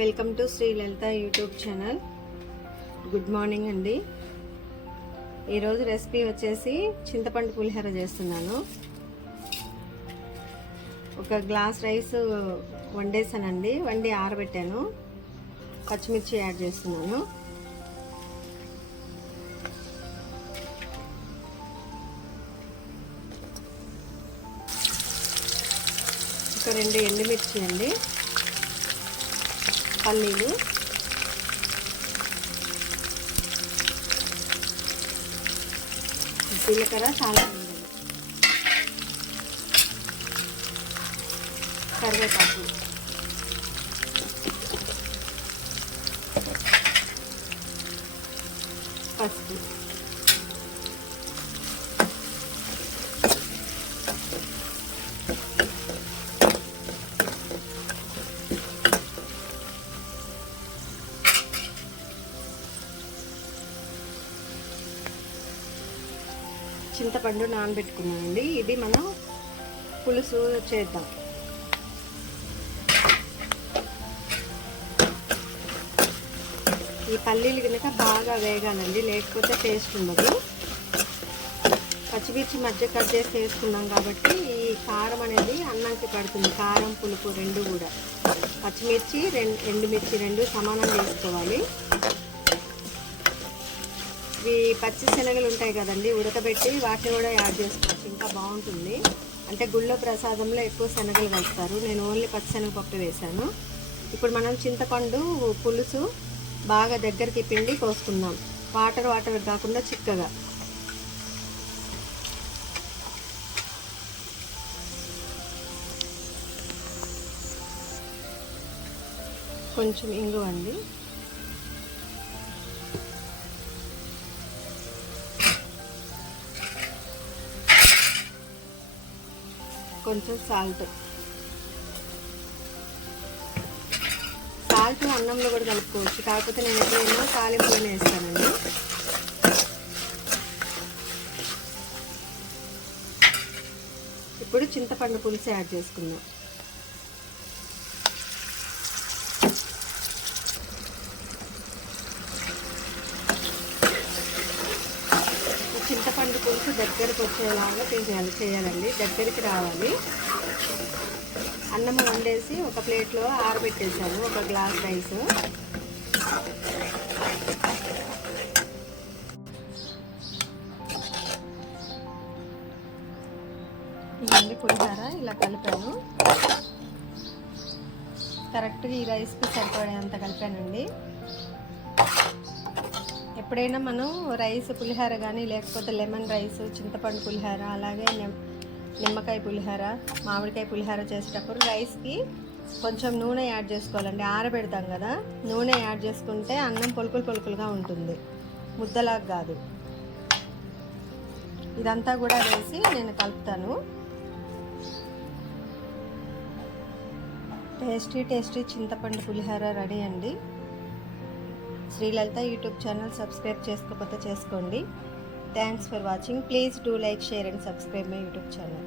Welcome to Sri Lalitha YouTube channel. Good morning అండి. ఈరోజు recipe వచ్చేసి చింతపండు పులిహోర చేస్తున్నాను. ఒక గ్లాస్ రైస్ వండేసానండి, వండి ఆరబెట్టాను. పచ్చిమిర్చి యాడ్ చేస్తున్నాను. ఒక 2 ఎండుమిర్చి అండి, పల్లీలు, జీలకర్ర, చాలా కరివేపాకు, పసుపు, చింతపండు నానబెట్టుకున్నానండి. ఇది మనం పులుసు చేద్దాం. ఈ పల్లీలు కనుక బాగా వేగాలండి, లేకపోతే టేస్ట్ ఉండదు. పచ్చిమిర్చి మధ్య కట్ చేసి వేసుకున్నాం కాబట్టి ఈ కారం అనేది అన్నంకి పడుతుంది. కారం పులుపు రెండు కూడా. పచ్చిమిర్చి ఎండుమిర్చి రెండు సమానంగా వేసుకోవాలి. ఇవి పచ్చి శనగలు ఉంటాయి కదండి, ఉడకబెట్టి వాటిని కూడా యాడ్ చేసుకోవచ్చు, ఇంకా బాగుంటుంది. అంటే గుళ్ళో ప్రసాదంలో ఎక్కువ శనగలు కలుపుతారు, నేను ఓన్లీ పచ్చిశనగపప్పు వేసాను. ఇప్పుడు మనం చింతపండు పులుసు బాగా దగ్గరికి పిండి కోసుకుందాం. వాటర్ కాకుండా చిక్కగా. కొంచెం ఇంగువ అండి, కొంచెం సాల్ట్ అన్నంలో కూడా కలుపుకోవచ్చు, కాకపోతే నేను ఎప్పుడైనా తాలింపులోనే వేస్తానండి. ఇప్పుడు చింతపండు పులుసు యాడ్ చేసుకుందాం. చింతపండు పులుసు దగ్గరకు వచ్చేలాగా చేయాలండి, దగ్గరికి రావాలి. అన్నం వండేసి ఒక ప్లేట్లో ఆరబెట్టేసాను, ఒక గ్లాస్ రైస్. ఇవన్నీ పులిహోర ఇలా కలిపాను. కరెక్ట్గా ఈ రైస్కి సరిపడేంత కలిపానండి. ఎప్పుడైనా మనం రైస్ పులిహోర కానీ, లేకపోతే లెమన్ రైస్, చింతపండు పులిహోర, అలాగే నిమ్మకాయ పులిహోర, మామిడికాయ పులిహోర చేసేటప్పుడు రైస్కి కొంచెం నూనె యాడ్ చేసుకోవాలండి. ఆరబెడతాం కదా, నూనె యాడ్ చేసుకుంటే అన్నం పొలుకులుగా ఉంటుంది, ముద్దలాగా కాదు. ఇదంతా కూడా వేసి నేను కలుపుతాను. టేస్టీ చింతపండు పులిహోర రెడీ అండి. శ్రీలలిత యూట్యూబ్ ఛానల్ సబ్స్క్రైబ్ చేసుకోకపోతే చేసుకోండి. Thanks for watching. Please do like, share and subscribe my YouTube channel.